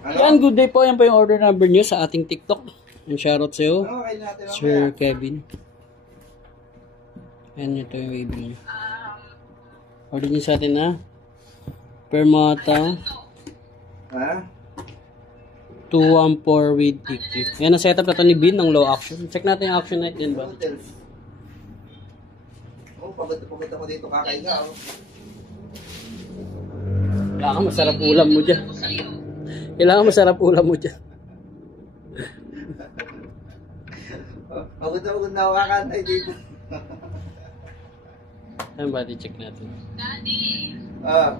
Ano? Yan, good day po. Yan po yung order number nyo sa ating TikTok. And shoutout sa'yo, Okay natin lang Sir Kevin. Yan, ito yung waving nyo. Order nyo sa atin na Permata Ha? 214 with EQ. Yan ang setup na to ni Bin ng low action. Check natin yung action night din ba? Hotels. Oh, pagod ako dito kakainga. Oh. Kailangan masarap ulam mo dyan. Kailangan masarap ulam mo dyan. Pagod na ako kakantay dito. Ayan, body check natin. Ah.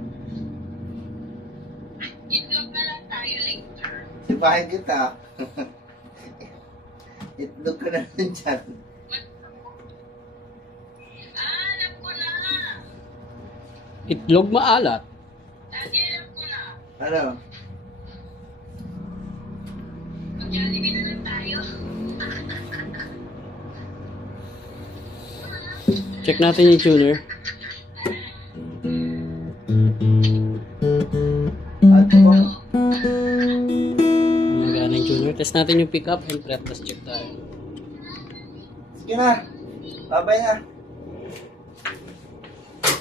Itlog na lang tayo later. Sipahin kita. Itlog ka na rin dyan. Alam ko na. Itlog maalat. Alam ko na. Ano? Mag-jollibee na lang tayo. Check natin yung tuner. Ano ba? Magana yung tuner. Test natin yung pickup and fretless check tayo. Sige na. Babay na.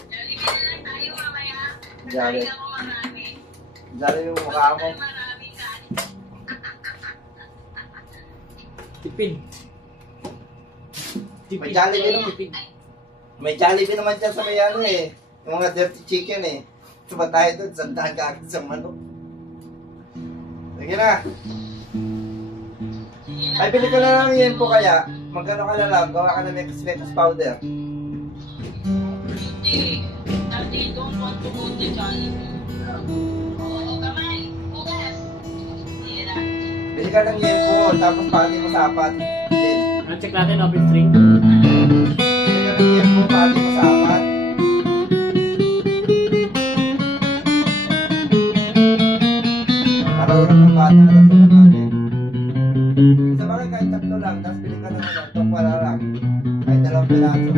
Jollibee na lang tayo mamaya. Jollibee. Kakain ako marami. Dali yung mukha mo. Marami kanin. Tipid. May Jollibee naman. Tipid. May Jollibee naman dyan sa may ano eh. Yung mga dirty chicken eh. Suba tayo doon. Sandahan ka agad sa manok. Sige na. Ay, bili ko na lang yan po kaya. Magkano ka na lang. Gawa ka na Mecos powder. Hindi. Daddy, don't want to go to Jollibee. Oo, kamay. Bukas. Hindi na. Bili ka ng yan po. Tapos pati mo sapat. Yan. Check natin open string. Bili ka ng yan po. Pati mo sapat. Para ulang ng bata na sa natin. Sa bagay kahit tatlo lang. Tapos bili ka ng ano. Itong wala lang. Kahit 2 piraso.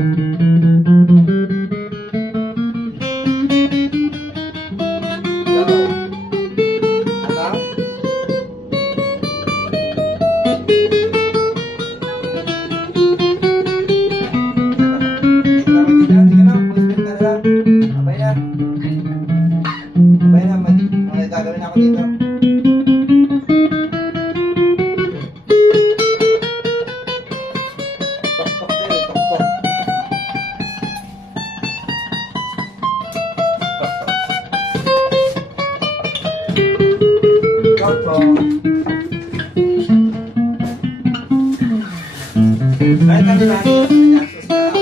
Go. Ano? Sige na, puspin ka na lang. Abay na. Abay na, may gagawin ako dito. Tok-tok din, tok-tok. Tok-tok. Kahit kami lang, pinyasos na ako.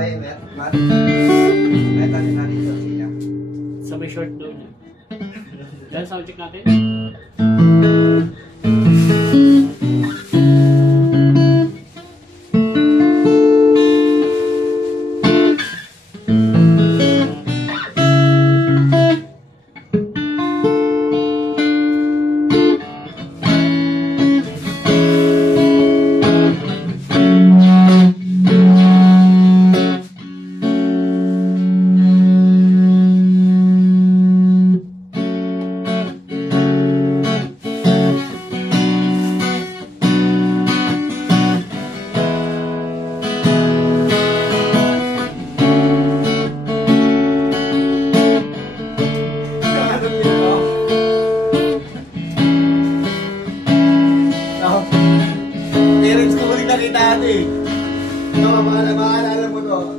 Ay, Matt. Kahit kami lang dito siya. Sa may short daw niya. Dahil sound check natin. Parents ko ulit nakita ito eh. Ito, maalala mo to.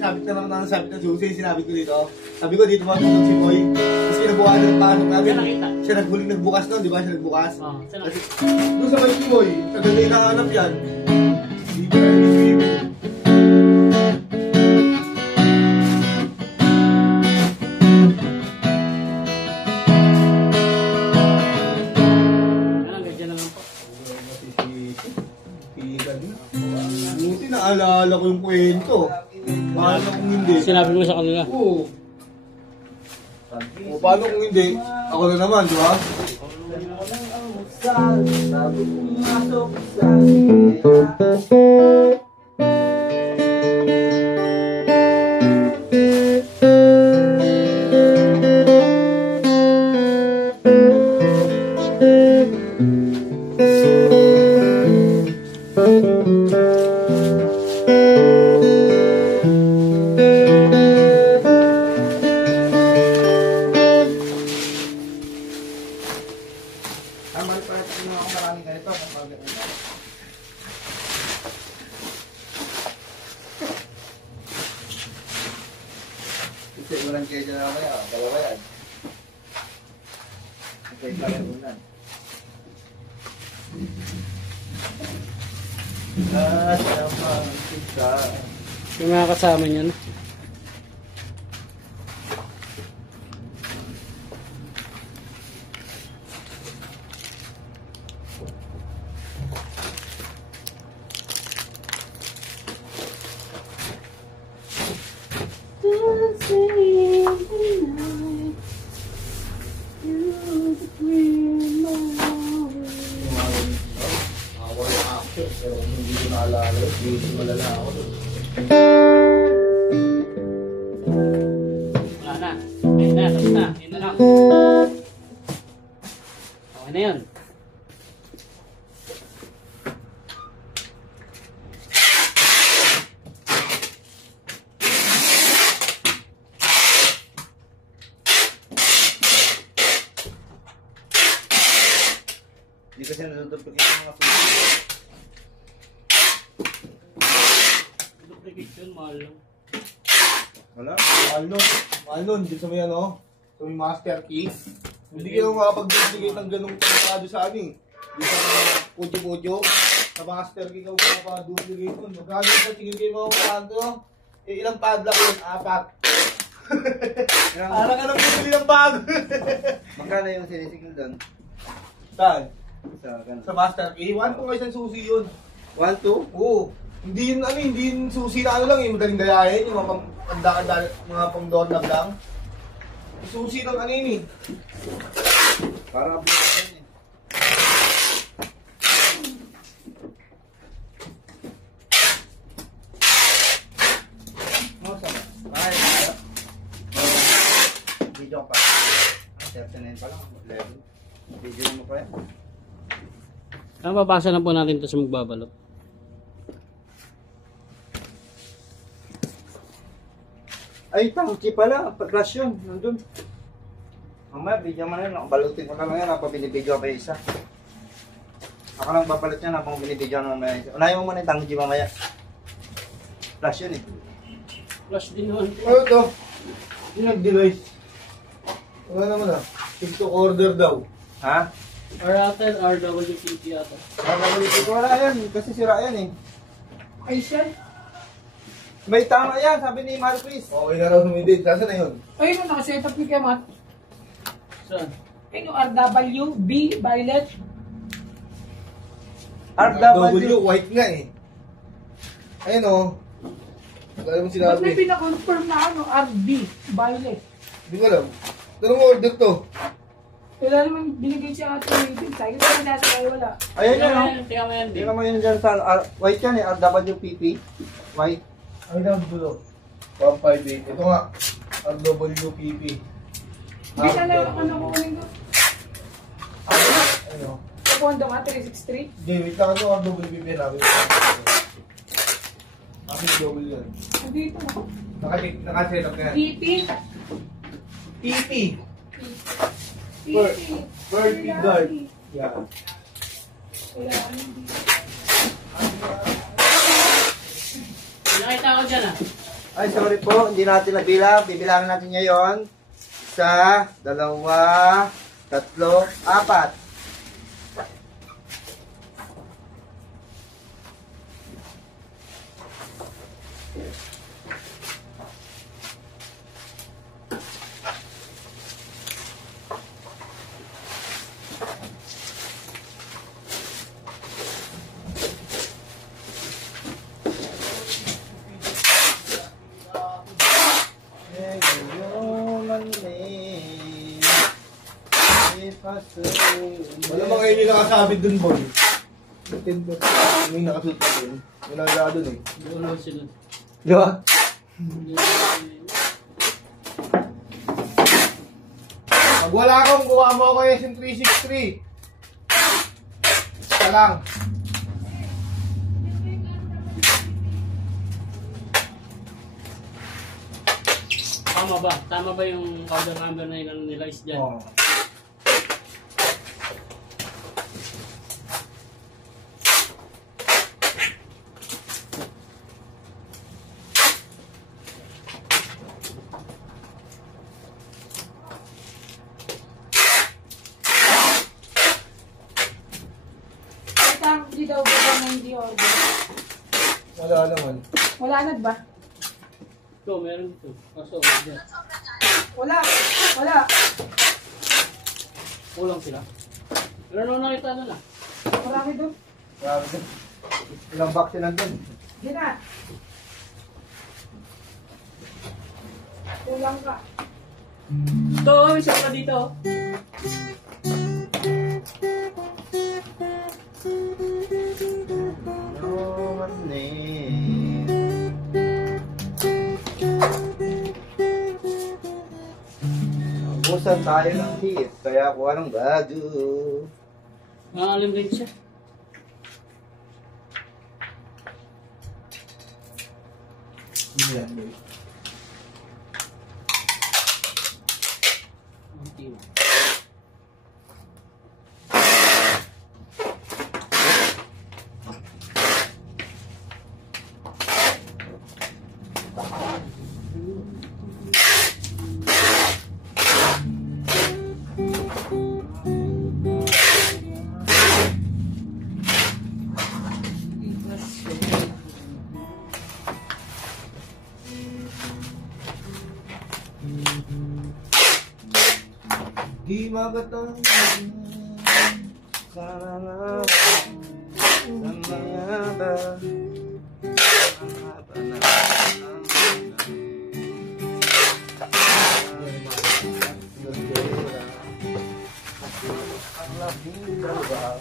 Sabit na lang ng sabit na susi, sinabi ko dito. Sabi ko dito matulog si Boy. Tapos kinabukasan ng pasok namin. Siya naghuling nagbukas nun, di ba? Siya nagbukas. Doon sa may si Boy, tagal na hinahanap yan. Dito na yung swimming. Buti naalala ko yung kwento. Paano kung hindi? Sinabi mo sa kanila. Oo. O paano kung hindi? Ako na naman, di ba? Sabi pumasok sa Dalawa yan. Okay, lang yung ulan. At naman kita. Yung mga kasama niyan. Pero hindi ko naalala, hindi ko malala ako. Wala na. Ayun na, tapos na. Yun na lang. Okay na yun. Hindi kasi natutupag yung mga food. Duplicate yun, mahal lang. Wala? Mahal nun. Mahal nun. Dito sa may ano, sa may master key. Hindi kayo makapag-duplicate ng ganung pagkakado sa amin. Dito sa mga pudyo-pudyo. Sa master key ka makapag-duplicate nun. Magkano sa tingin kayo mga kanto? Eh, ilang padlock yun? 4. Parang ka nang bumili ng bago. Magkano yung sinisigil doon? Saan? Sa Sa master key. 1 po isang susi yun. 1, 2? Oo. Hindi yun ano, hindi yun susi na ano lang eh, madaling gayahin, yung mga mga pang doorknob lang. Susi ng ano yun eh. Para bukas yun eh. Ay, video pa. 39 pa lang, level. Video mo pa yan. Mababasa na po natin ito sa magbabalot. Ay, tangki pala. Pag-clash yun. Nandun. Mamaya, bigyan mo na yun. Balutin ko na lang yan habang binibigyan pa isa. Ako lang babalot yan habang binibigyan mamaya isa. Unahin mo muna yung tangki mamaya. Clash yun eh. Flash din yun. Ano to? Yung nag-device. Wala naman ah. Pick to order daw. Ha? Rated RWPT ata. Wala yan. Kasi sira yan eh. Ay, siya. May tama yan. Sabi ni Marquis. Okay na raw sumidid. Saan na yun? Ayun mo, nakaset up ni Kemat. Saan? Ayun, RW, B, violet. W, white nga eh. Ayun o. Alam mo Ba't sinabi. may pinakonfirm na ano, RB, violet. Hindi ko alam. Tanong mo order to. Wala naman binigay siya ate natin. Sabi ko na nasa kayo wala. Ayun yan o. Tingnan mo yan, Hindi naman yun dyan sa white yan eh. RWPP. White. Ay lang dulo. 158. Ito nga. RWPP. Hindi siya na ano kukunin ko. Ano? Kapuan daw nga, 363. Hindi, wait lang ito. RWPP namin. Bakit double yan? Nandito na. Nakaset up na yan. PP. PP. PP. Bird guard. Yeah. Wala ka hindi. Nakita ko dyan ah. Ay, sorry po. Hindi natin nabilang. Bibilangin natin ngayon. 1, 2, 3, 4. Wala mga yun yung nakasabit dun, boy. Nintendo. May nakasuot dun. May nakasabit dun eh. Hindi ko naman sila. Di ba? Pag wala akong kuha mo ako yung SM363. Isa lang. Tama ba? Tama ba yung order number na yung nila is dyan? Oo. Hindi daw ba na hindi order? Wala naman. Wala na ba? Ito, meron dito. Kaso, order. Wala. Wala. Kulang sila. Pero nung nakita na lang. Marami doon. Grabe din. Ilang box yun nandun? Hindi na. Kulang ka. Ito, isa pa dito. No money. Ubusan tayo ng hit, kaya kuha ng bago. Alam din siya. Hindi yan, boy. Hindi mo. Di magatang Sana nga ba? Sana nga ba? Sana nga ba na? Ang labing dalawa.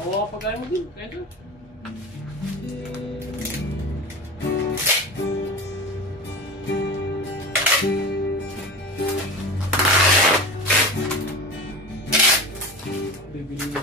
Oo, pagkain mo din. Kaya ito. Bibili mo.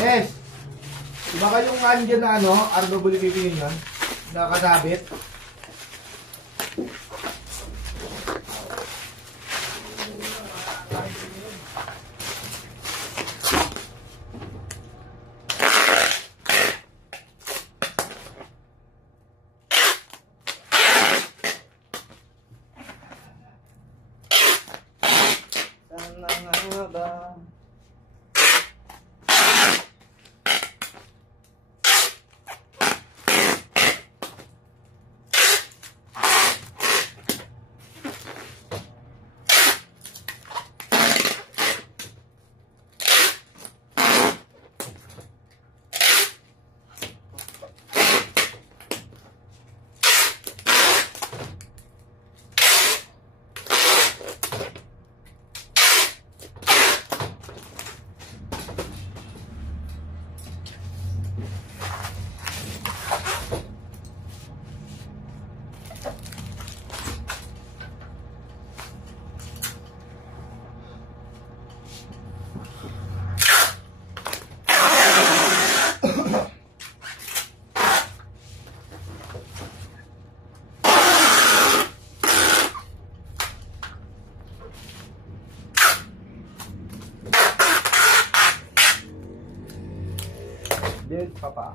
Yes! Diba kayong andyan na ano, RWPP yun yan? Nakakasabit? Sana nga ba? Build papa.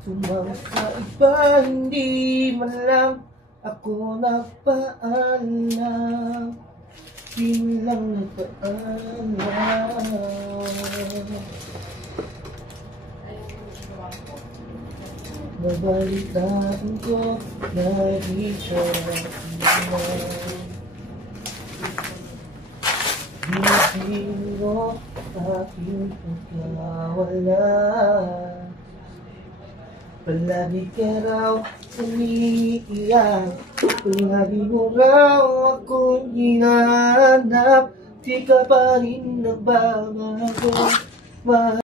Sumang sa iba, hindi man lang ako nagpaalam. Di mo lang nagpaalam. Nabalitaan ko na di siya hindi mo aking pagkawala. Palagi ka raw umiiyak, palagi mo raw akong hinahanap, di ka pa rin nagbabago. mahal.